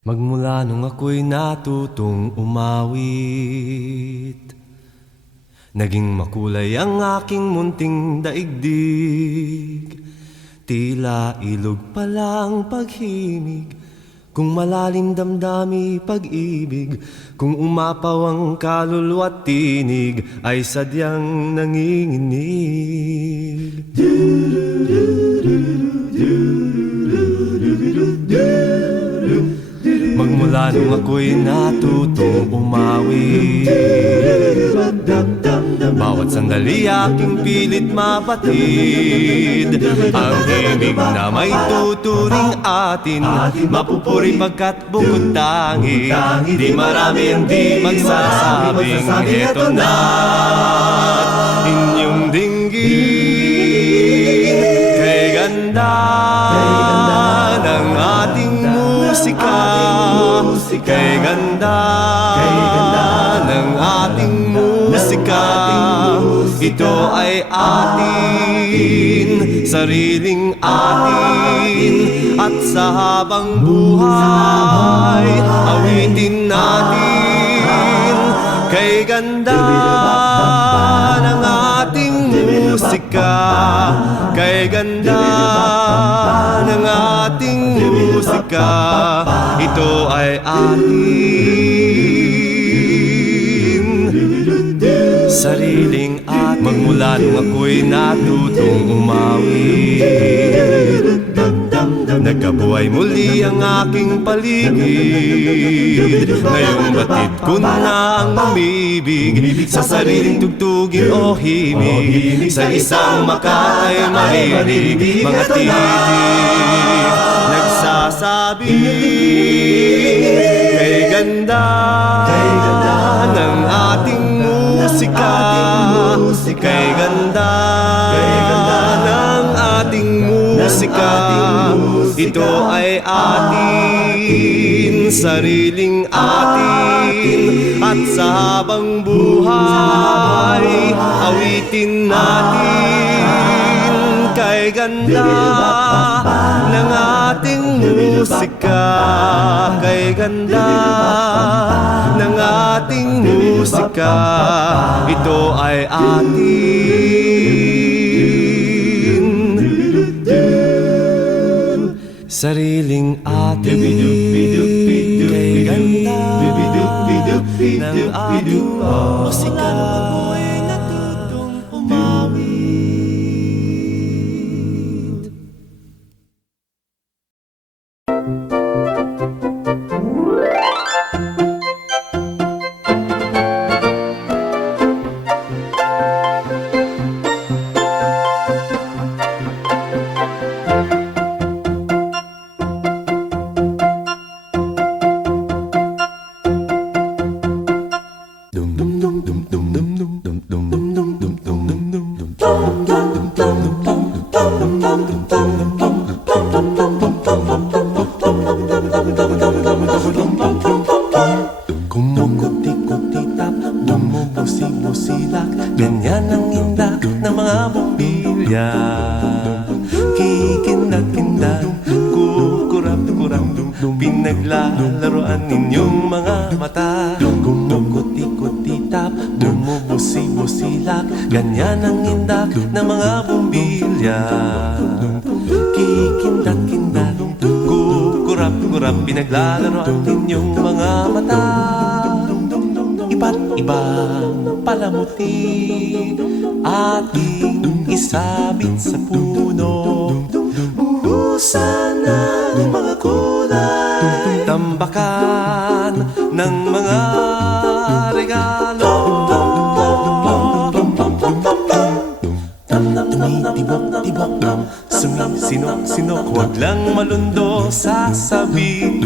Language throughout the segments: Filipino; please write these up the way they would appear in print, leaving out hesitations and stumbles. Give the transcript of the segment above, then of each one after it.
Magmula nung ako'y natutong umawit, naging makulay ang aking munting daigdig. Tila ilog palang paghimig, kung malalim damdami pag-ibig, kung umapaw ang kaluluwa't tinig, ay sadyang nanginginig. Magmula nung ako'y natutong umawit, bawat sandali aking pilit mapatid ang himig na may tuturing atin. Mapupuri pagkat bukod tangi, di marami ang di magsasabing eto na inyong dinggin. Kay ganda ng ating musika, kay ganda ng ating musika. Ito ay atin, sariling atin, at sa habang buhay awitin natin. Kay ganda ng ating musika, kay ganda ng ating musika. Ito ay atin, sariling atin. Magmula nung ako'y natutong umawit, nagkabuhay muli ang aking paligid. Ngayong batid ko na ang umibig sa sariling tugtugin o himig. Sa isang maka ay marinig mga titig nagsasabi, kay ganda ng ating musika, kay ganda ng ating musika. Ito ay atin, sariling atin, at sa habang buhay awitin natin. Kay ganda ng ating musika, kay ganda ng ating musika. Ito ay atin, sariling atin. Kay ganda ng ating musika, ako'y natutong umawit. Kumukuti-kuti-tap, bumubusi-busilak, ganyan ang indak ng mga bumbilya. Kikindag-kindag, kukurap-kurap, pinaglalaroan ninyong mga mata. Kumukuti-kuti-tap, bumubusi-busilak, ganyan ang indak ng mga bumbilya. Kikindag-kindag, kukurap-kurap, pinaglalaroan ninyong mga mata. Iba't ibang palamuti ating isabit sa puno. Buhusan ng mga kulay, tambakan ng mga regalo. Tumitibok-tibok, sumisinok-sinok, huwag lang malundo sasabihin.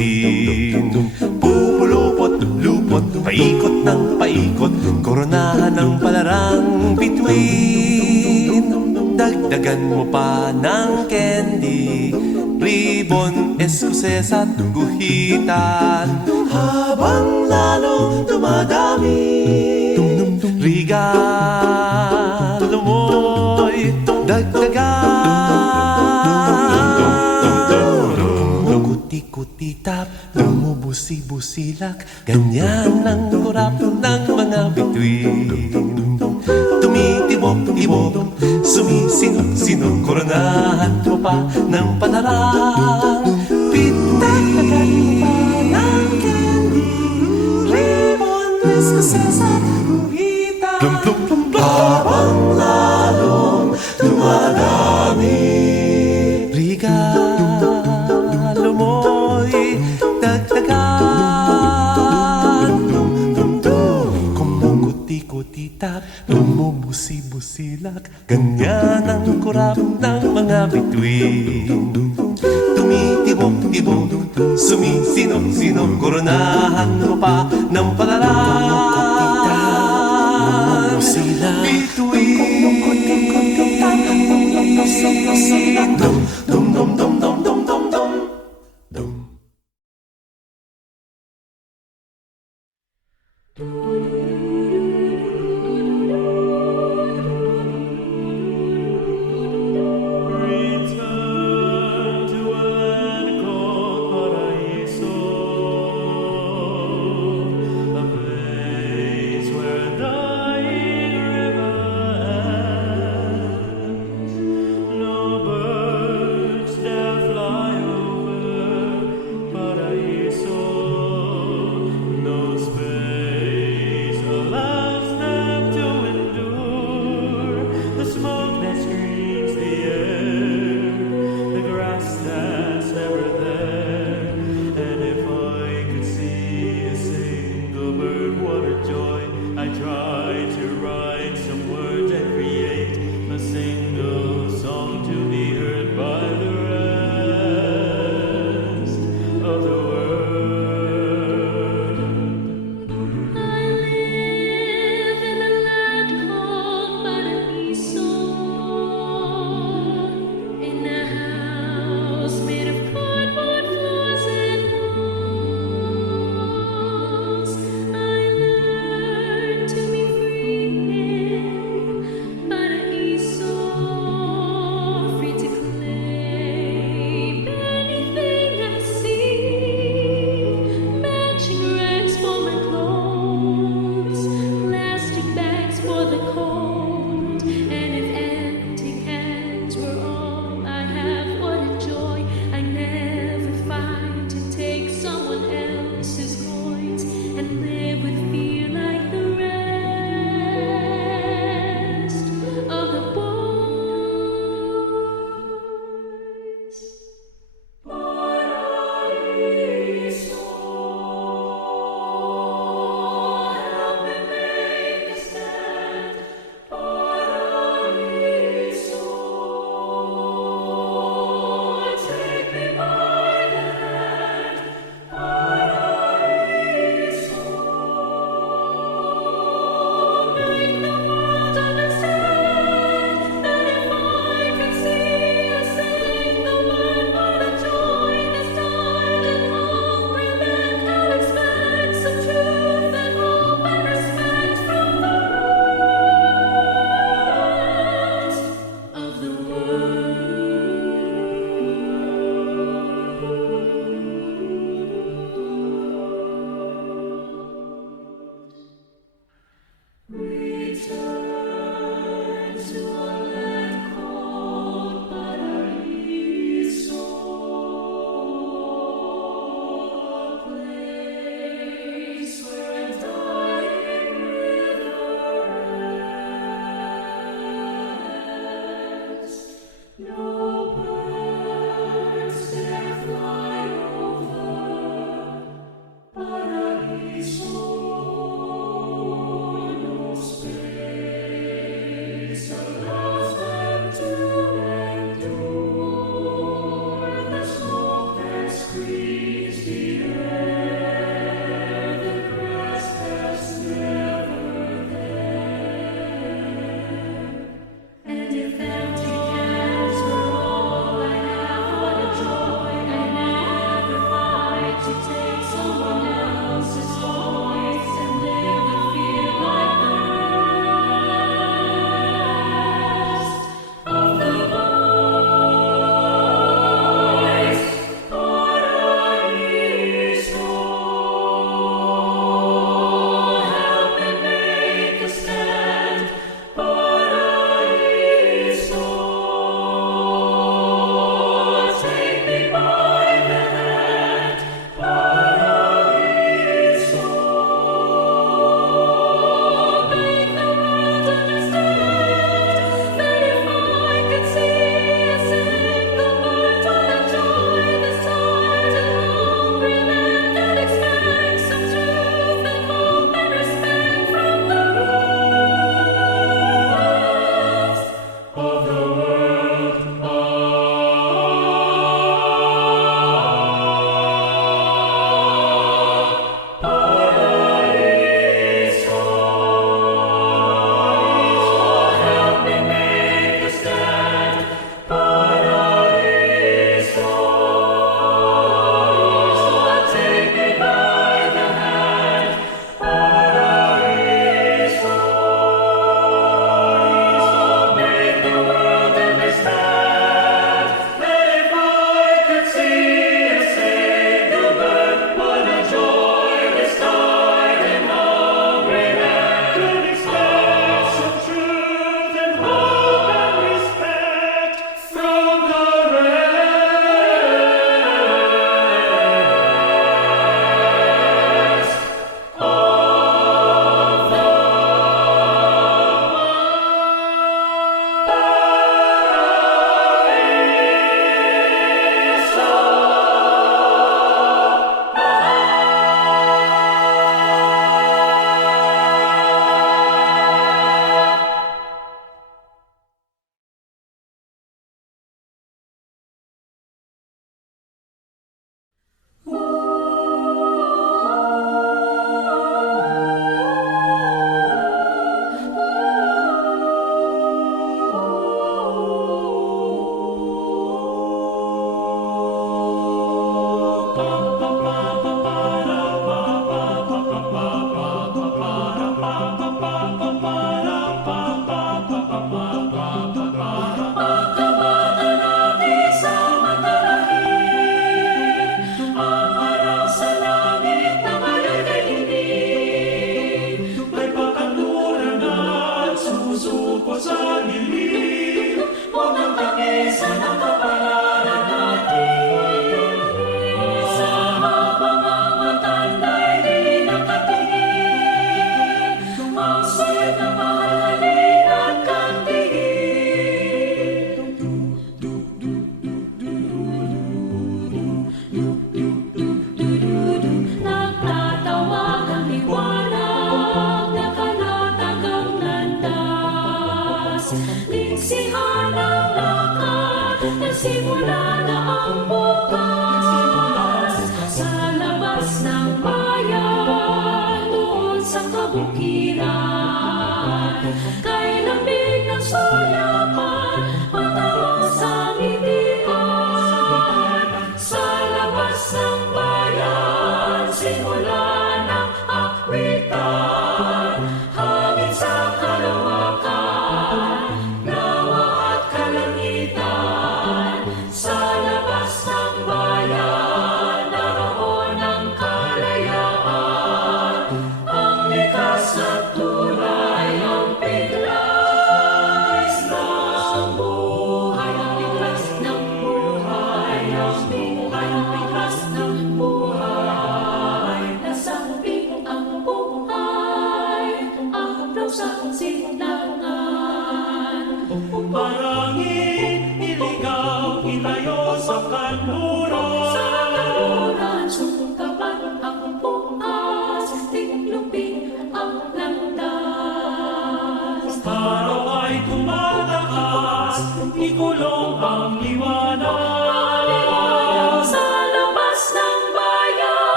Pupulupot-lupot, paikot ng paikot, koronahan ng palarang bituin. Dagdagan mo pa ng candy, ribbon, eskuses at guhitan. Habang lalong dumadami, regalo mo'y dagdagan. Tumutikot-titap, tumubusi-busilak, ganyan ang kurap ng mga bituin. Tumitibok-tibok, sumisinok-sinok, koronahan mo pa ng panarang. Pitakagan mo pa ng candy, ribbon, escocesa, guhita. Habang lalong dumadami, regalo mo'y dagdagan. Kumukuti-kutitap, bumubusi-busilak, ganyan ang kurap ng mga bituin. Tumitibok-tibok, sumisinok-sinok, koronahan mo pa ng palalang. Bituin. Dum dum dum dum dum dum dum dum dum. Return to an cold paraíso, a place where dying river ends. No birds dare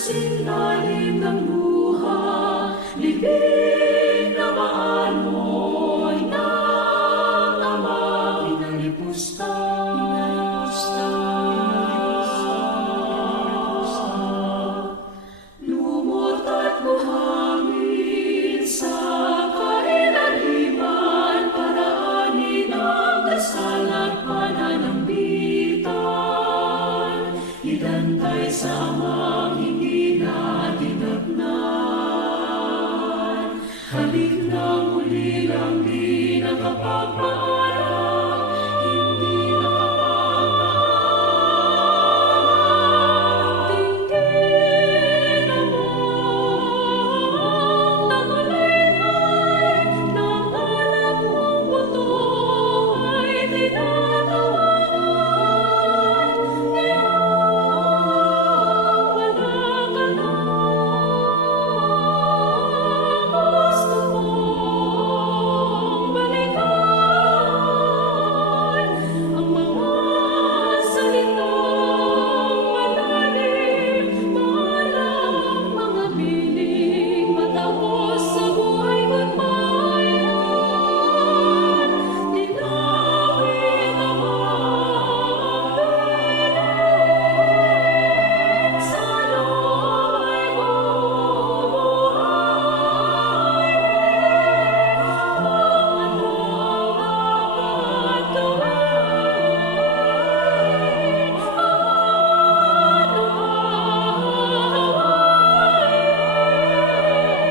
sinlalim ng luha, libing na maamoy ng Ama, pinalipusta. Lumot at buhangin sa kailaliman, paraanin ang dasal at pananambitan. Idantay sa Amang hindi natin agnan. Halik na muli lang di nakapagpaalam, hindi nakapagpaalam. Tingin namang nagalaylay, ng alam mong buto ay tinatawanan. Ngayon wala ka na, gusto kong balikan ang mga salitang malalim, maalam, mga piling matapos sa buhay ko't mayroon. Linawin namang piling sa looy kong buhay. Ano ang dapat gawin?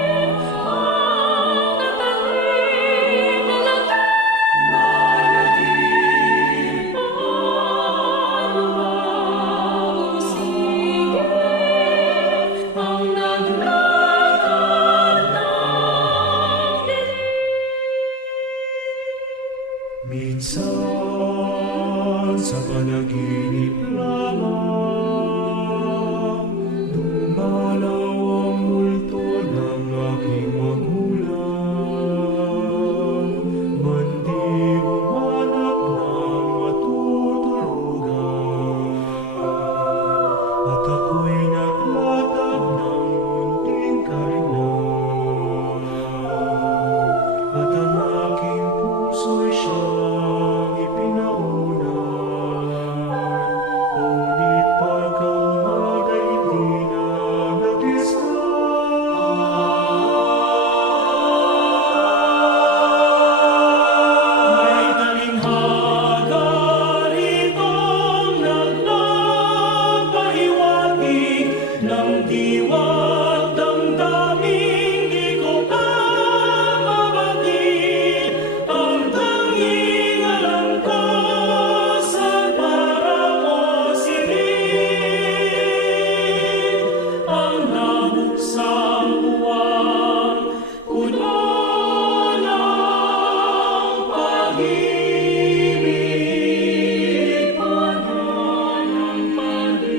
Ano ang natalim na lagim? Ano ang sige ang naglatag ng Minsan sa panaginip lamang, dumalaw ang multo ng aking magulang. Mandi humanap ng matutulugan, at ako'y naglatag ng munting karinan. At ang aking puso'y siyang ipinaunan. Ngunit pagkaumaga'y di na nagisnan. May talinghaga ritong nagpapahiwatig ng diwa't damdaming di ko pa mabagit. Ang tanging alam ko saan para ko silid, ang nabuksang buwang puno ng pag-ibig, puno ng pag-ibig.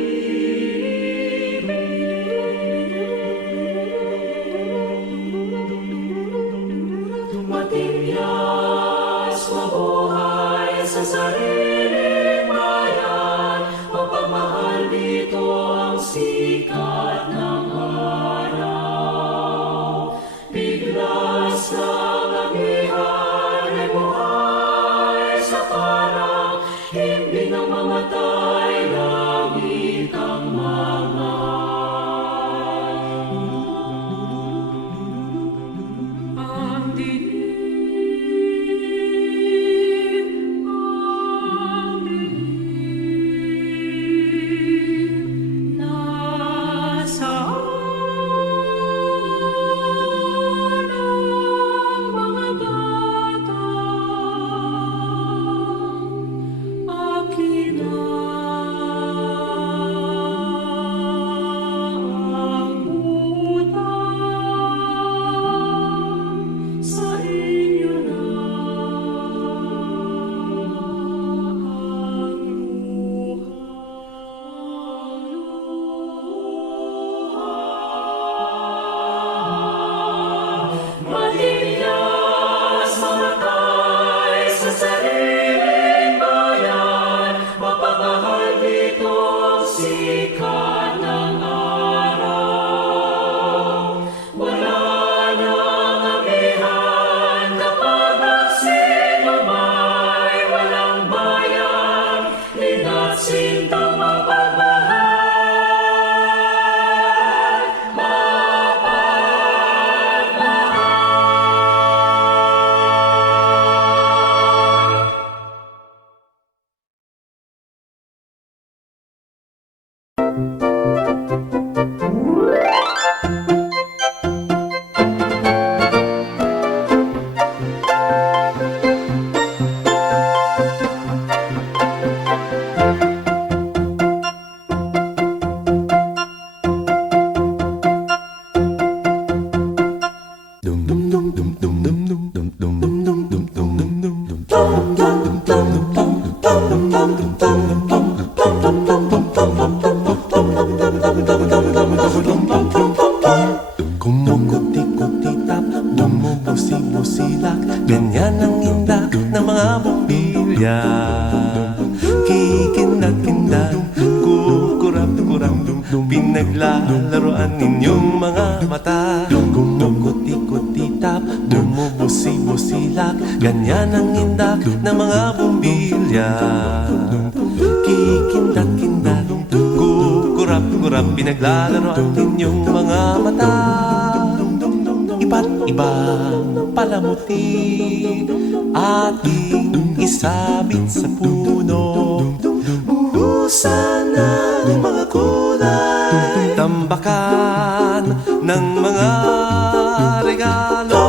Kumukuti-kuti-tap, bumubusi-busilak, ganyan ang indak ng mga bumbilya. Kikindag-kindag, kukurap-kurap, pinaglalaroan ninyong mga mata. Kumukuti-kuti-tap, bumubusi-busilak, ganyan ang indak ng mga bumbilya. Kikindag-kindag, kukurap-kurap, pinaglalaroan ninyong mga mata. Iba't ibang palamuti ating isabit sa puno. Uhusan ng mga kulay, tambakan ng mga regalo.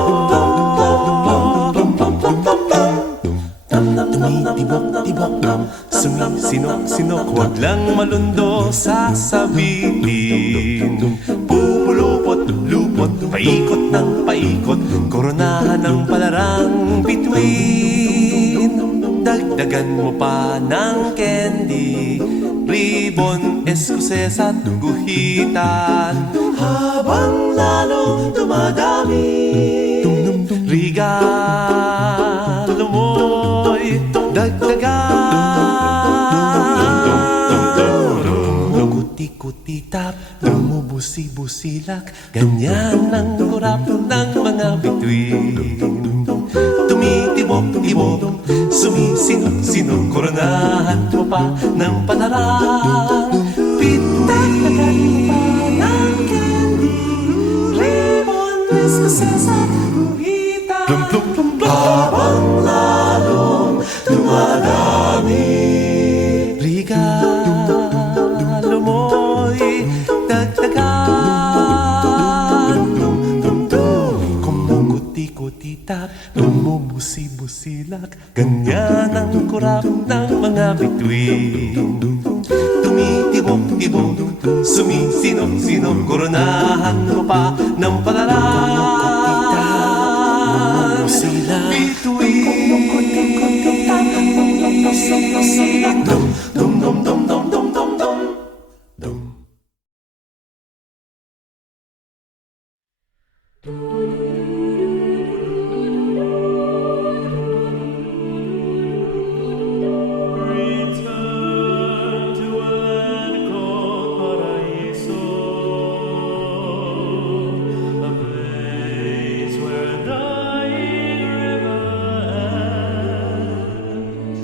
Tumitibok-tibok, sumisinok-sinok, huwag lang malundo sasabihin. Pupulupot-lupot, paikot ng paikot, koronahan ng palarang bituin. Dagdagan mo pa ng candy, ribbon, eskuses at guhitan. Habang lalong dumadami, regalo mo'y dagdagan. Kuti-kuti-tap, bumubusi-busilak, ganyan ang kurap ng mga bituin. Tumitibok-tibok, sumisinok-sinok, koronahan mo pa ng palarang bituin. Ng candy, ribbon, eskuses at guhitan. Habang lalong dumadami, regalo mo'y dagdagan. Kumukuti-kuti-tap, bumubusi-busilak, ganyan ang kurap ng mga bituin. Tumitibok-tibok, sumisinok-sinok, koronahan mo pa ng palarang bituin. Dum dum dum dum dum dum dum dum. Return to a land called Paraiso, a place where a dying river ends.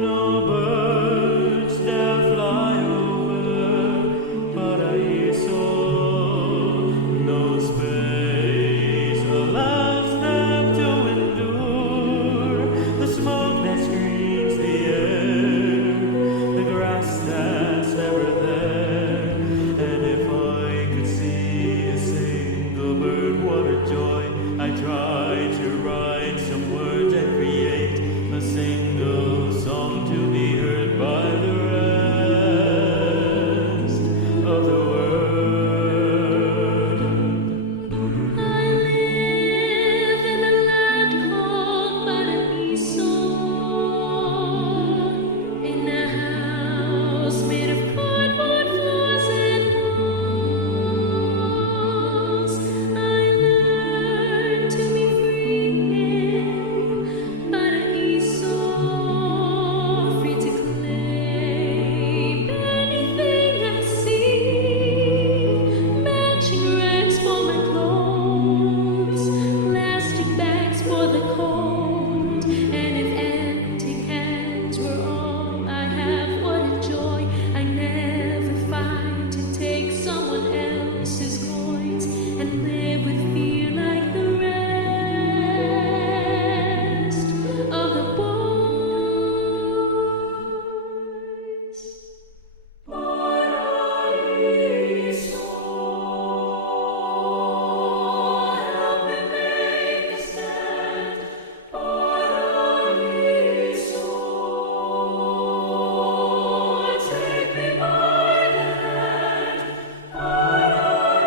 No birds dare fly over Paraiso. No space allows them to endure the smoke that screens the air, the grass that's never there. And if I could see a single bird, what a joy! I try to write some words and create a single song to be heard by the rest of the world. I live in a land called Paraiso, in a house made of cardboard floors and walls. I learned to be free in Paraiso, free to claim anything I see. Matching rags for my clothes, plastic bags for the cold. And if empty cans were all I have, what a joy! I never fight to take someone else's coins and live with fear like the rest of the boys. Paraiso, help me make a stand. Paraiso, take me by the hand. Paraiso.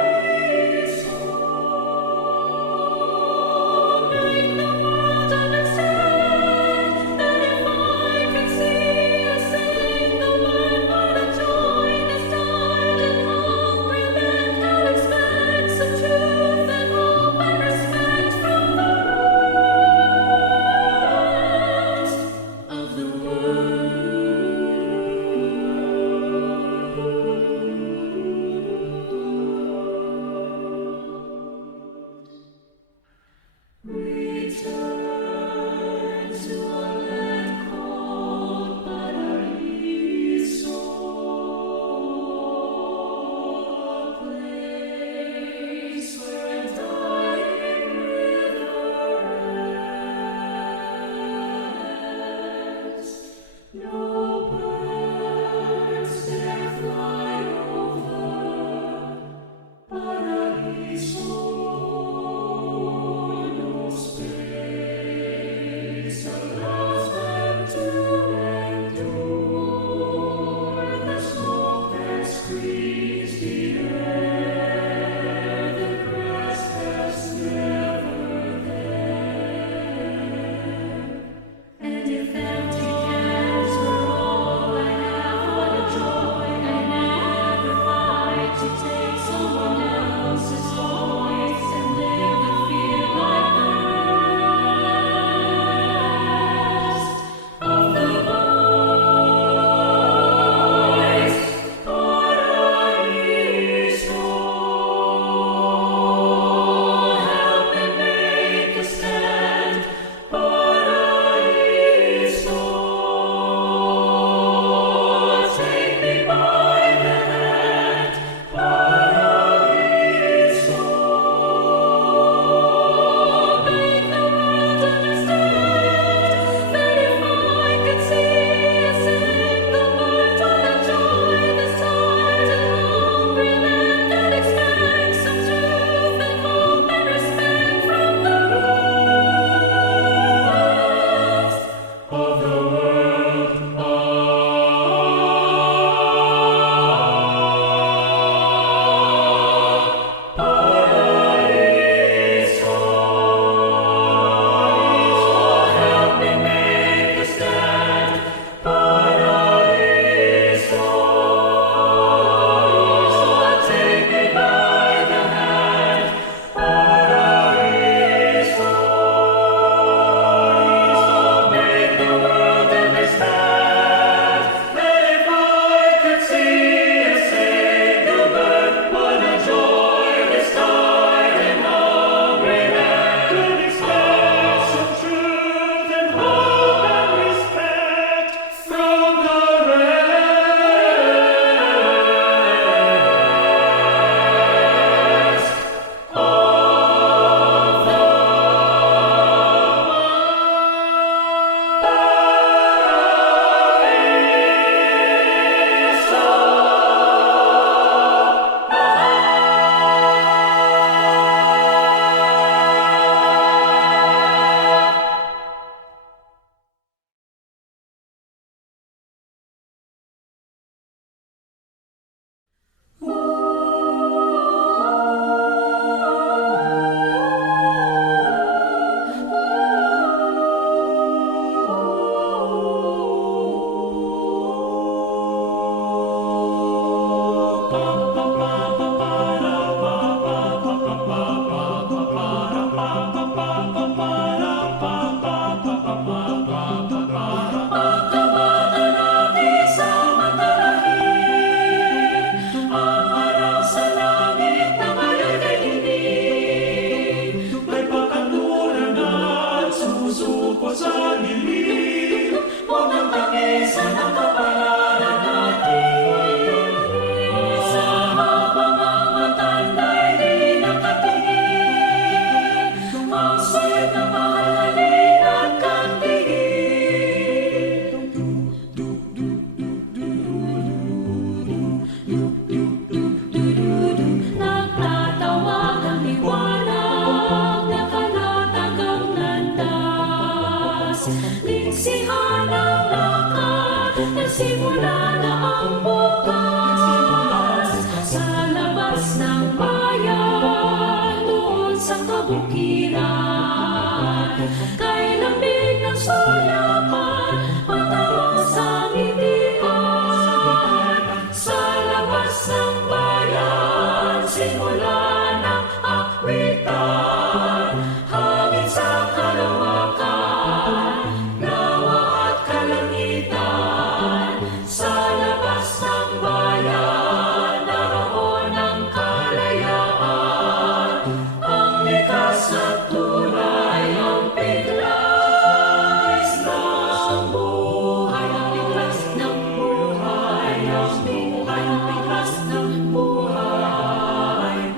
simula ng akwitan, hangin sa kalawakan, nawa at kalangitan, sa labas ng bayan, naroon ang kalayaan, ang likas at tunay, ang biglas ng buhay, ang biglas ng buhay, ang buhay, ang biglas ng buhay.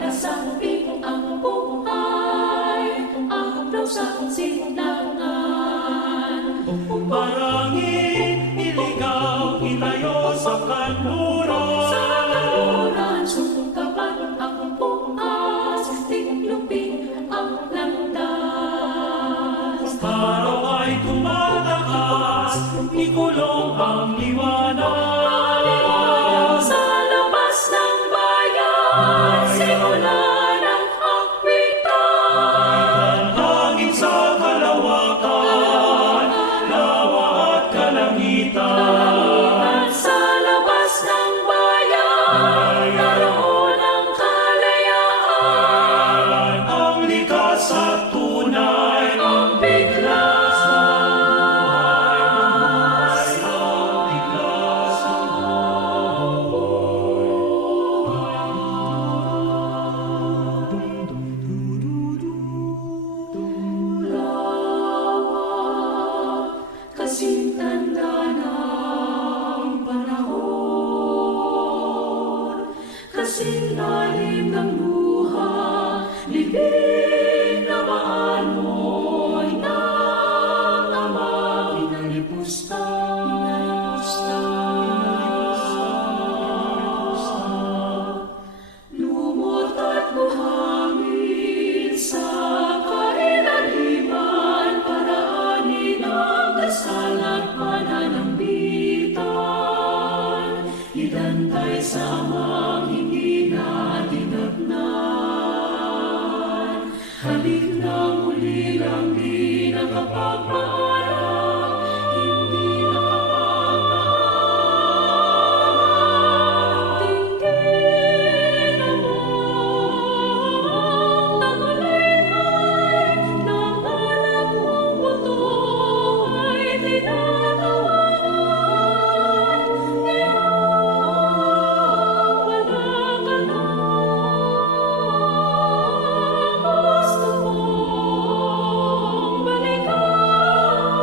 Nasa ping ang buhay, ahapdaw sa silangan. Parangin, iligaw, ilayo sa kanluran. Sa kalunan, sungkapan ang bukas, tiklupin ang landas. Araw ay tumatakas, ikulong ang liwanag. Sa labas ng bayan, simula ng akwitan, Hangin sa kalawakan, lawa at kalangitan. sa labas ng bayan, naroon ang kalayaan, Ang likas at tunay, ang biglas kasing tanda ng panahon, kasing lalim ng luha, libing na maanoy ng ama, pinalipusta, lumot at buhangin sa kailaliman, paraanin ang dasal at pananambitan, idantay sa amang hindi natin nagnan. Halik na muli lang di nakapagpaalam, hindi nakapagpaalam. Tingin naman, tagalayhay ng anak mong buto ay tinatawanan. Ngayon wala ka na, gusto kong balikan.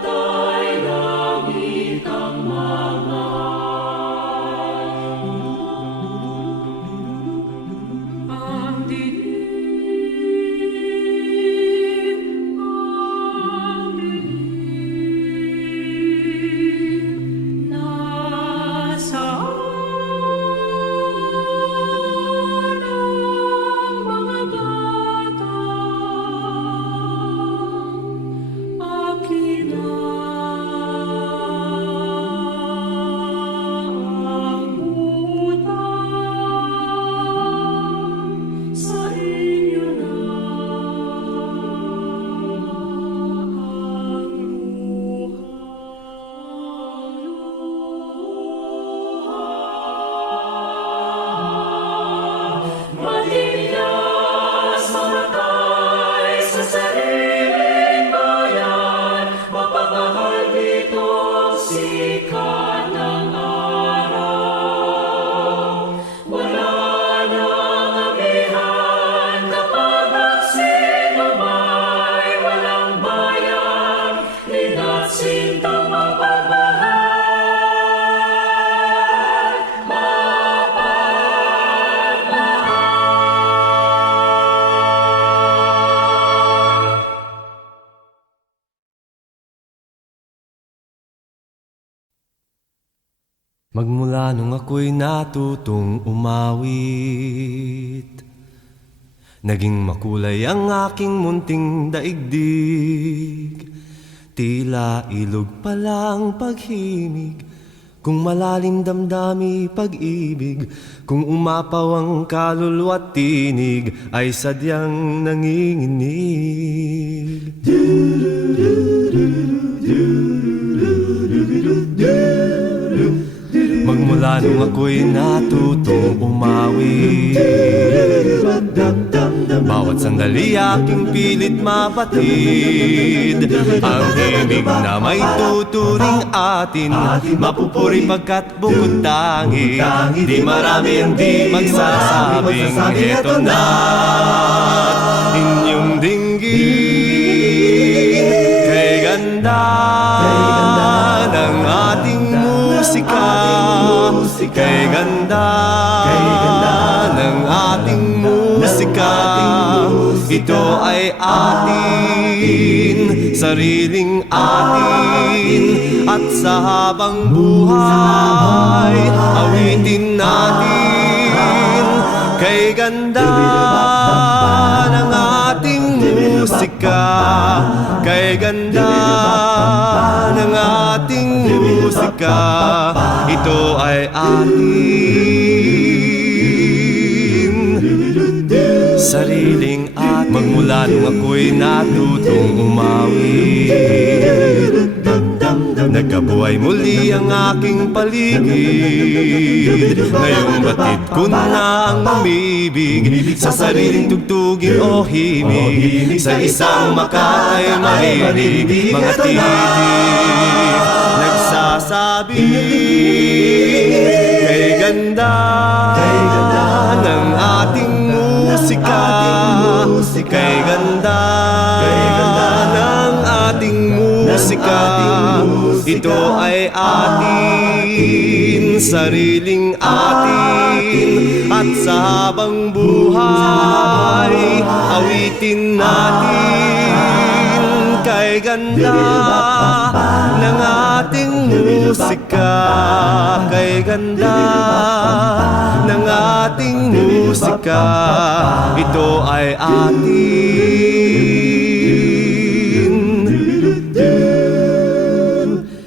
ay langit ang ang dilim, nasaan ang mga batang akin ang utang sa inyo na ang matigas mamatay sa sariling bayan, mapagmahal dito ang sikat ng araw. Wala nang abihan kapag ang sino may walang bayan, ligat sintang mapagmahal. Magmula nung ako'y natutong umawit, naging makulay ang aking munting daigdig. Tila ilog palang paghimig, kung malalim damdami pag-ibig, kung umapaw ang kaluluwa't tinig, ay sadyang nanginginig. Magmula nung ako'y natutong umawit, bawat sandali aking pilit mabatid ang himig na may tuturing atin, mapupuri pagkat bukod tangi. Di marami ang di magsasabing eto na inyong dinggin. Kay ganda ng ating musika, kay ganda ng ating musika. Ito ay atin, sariling atin, at sa habang buhay awitin natin. Kay ganda ng ating musika, kay ganda ng ating musika. Ito ay atin, sariling atin. Magmula nung ako'y natutong umawit, nagkabuhay muli ang aking paligid. Ngayong batid ko na ang umibig sa sariling tugtugin o himig, sa isang makatay marinig. Mga titig nagsasabi, kay ganda ng ating musika, kay ganda ng ating musika. Ito ay atin, sariling atin, at sa habang buhay awitin natin. Kay ganda ng ating musika, kay ganda ng ating musika. Ito ay atin,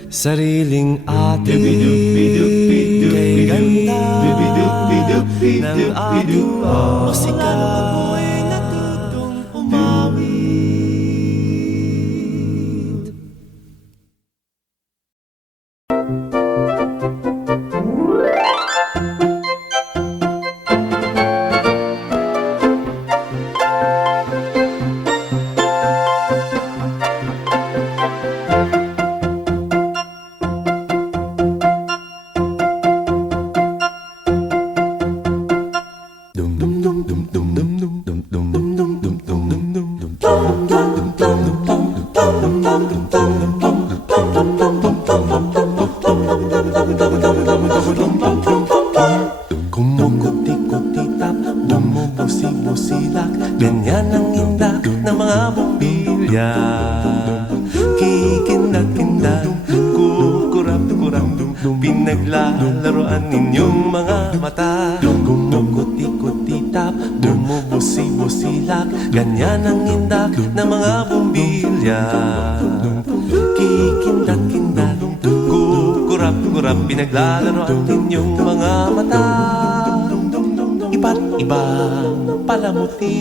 sariling atin. Kay ganda ng ating musika, ako'y natutong umawit. Dum dum dum dum dum dum dum dum dum Kumukuti-kutitap, bumubusi-busilak, ganyan ang indak ng mga bumbilya. Kikindag-kindag, kukurap-kurap, pinaglalaroan ninyong mga mata. Kumukuti-kutitap, bumubusi-busilak, ganyan ang indak ng mga bumbilya. Kikindag-kindag, kukurap-kurap, pinaglalaroan ninyong mga mata. Iba't ibang palamuti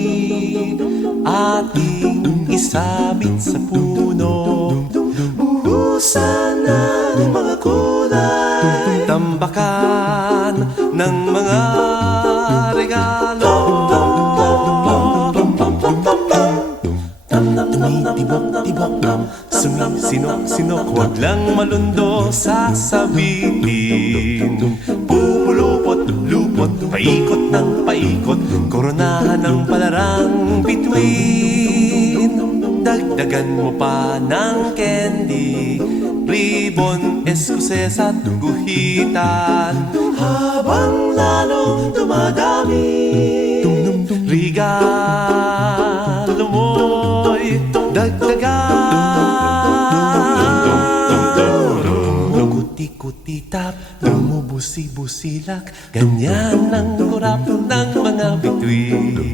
ating isabit sa puno. Buhusan ng mga kulay, tambakan ng mga regalo. Tumitibok-tibok, sumisinok-sinok, huwag lang malundo sasabihin. Pupulupot-lupot, paikot ng paikot, koronahan ng palarang bituin. Dagdagan mo pa ng candy, ribbon, eskuses at guhitan. Habang lalo dumadami, regalo mo'y dagdagan. Kuti-kuti-tap, bumubusi-busilak, ganyan ang kurap ng mga bituin.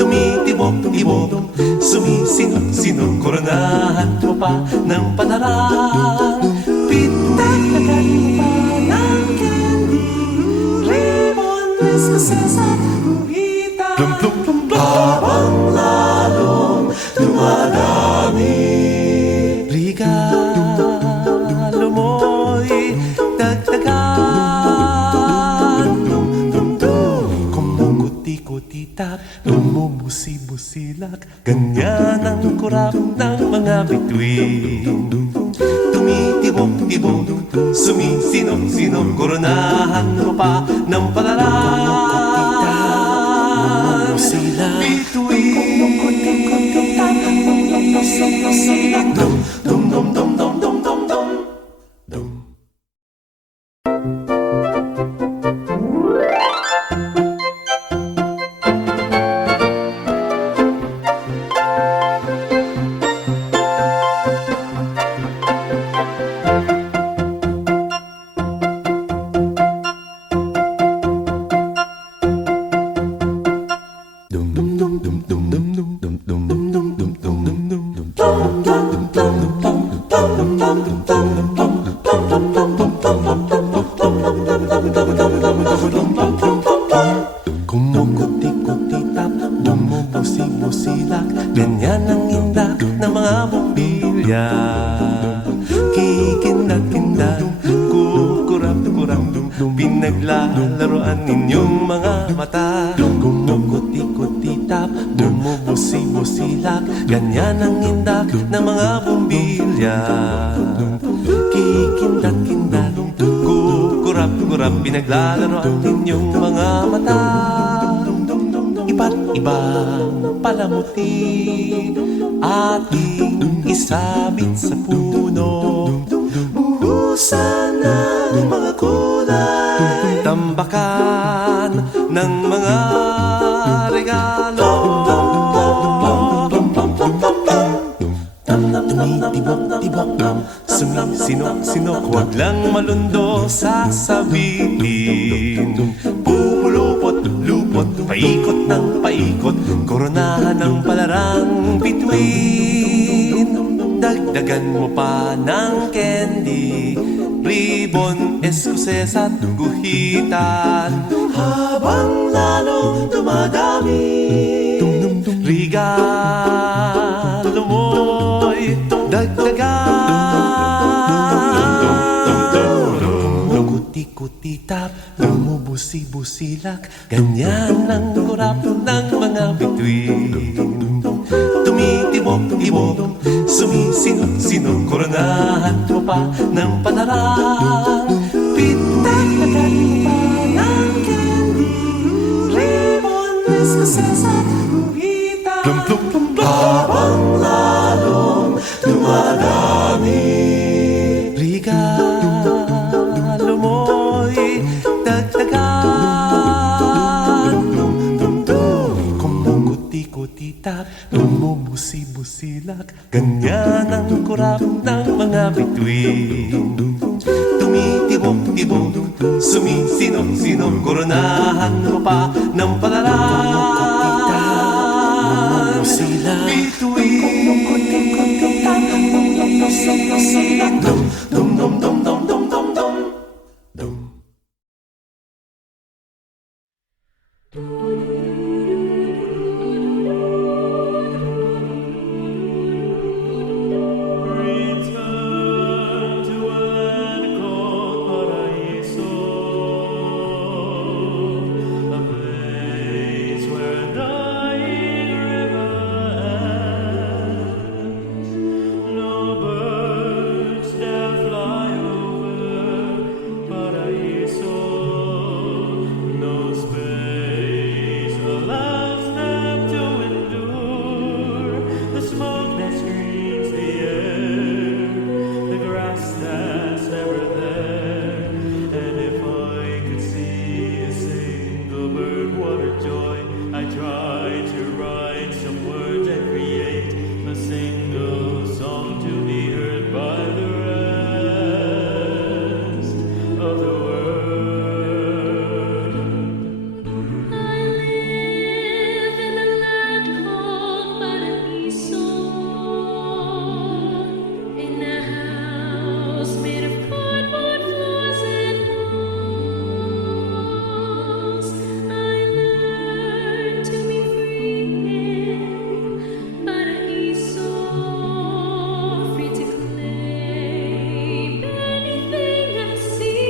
Tumitibok-tibok, sumisinok-sinok, koronahan mo pa ng palarang. Pitagdagan mo pa ng candy, ribbon, eskuses at guhitan. Habang lalong dumadami, regalo mo'y dagdagan. Kumukuti-kutitap, bumubusi-busilak, ganyan ang kurap ng mga bituin. Tumitibok-tibok, sumisinok-sinok, koronahan mo pa ng palarang. Bituin. Dum-dum-dum-dum-dum-dum-dum. Kumukuti-kutitap, bumubusi-busilak, ganyan ang indak ng mga bumbilya. Kikindag-kindag, kukurap-kurap, pinaglalaroan ninyong mga mata. Kumukuti-kutitap, bumubusi-busilak, ganyan ang indak ng mga bumbilya. Kikindag-kindag, kukurap-kurap, pinaglalaroan ninyong mga mata. Iba't ibang palamuti ating isabit sa puno. Buhusan ng mga kulay, tambakan ng mga regalo. Tumitibok-tibok, sumisinok-sinok, huwag lang malundo sasabihin. Pupulupot-lupot, paikot ng paikot, koronahan ng palarang bituin. Dagdagan mo pa ng candy, ribbon, eskuses at guhitan. Habang lalo dumadami, regalo mo'y dagdagan. Kuti-kutitap, bumubusi-busilak, ganyan ang kurap ng mga bituin. Tumitibok-tibok, sumisinok-sinok, koronahan mo pa ng palarang. Pitagdagan mo pa ng candy, ribbon, eskuses at guhitan. Habang lalong dumadami, regalo mo'y dagdagan. susilak. Ganyan ang kurap ng mga bituin. Tumitibok-tibok, sumisinok-sinok, koronahan mo pa ng palaran. Bituin. Dum, dum, dum, dum, dum, dum, dum, dum. Dum. Return to a land called Paraíso, a place where a dying river ends. No birds dare fly over Paraíso, no space allows them to endure the smoke that screens the air, the grass that's never there. And if I could see a single bird, what a joy! I try to write some words and create a single song to be heard by the rest of the world. I live in a land called Paraíso, in a house made of cardboard floors and walls. I learned to be free in Paraíso, free to claim anything I see,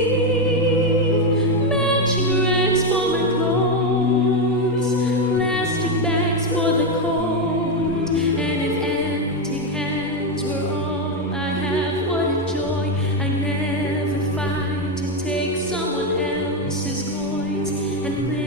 matching rags for my clothes, plastic bags for the cold. And if empty cans were all I have, what a joy! I never fight to take someone else's coins and live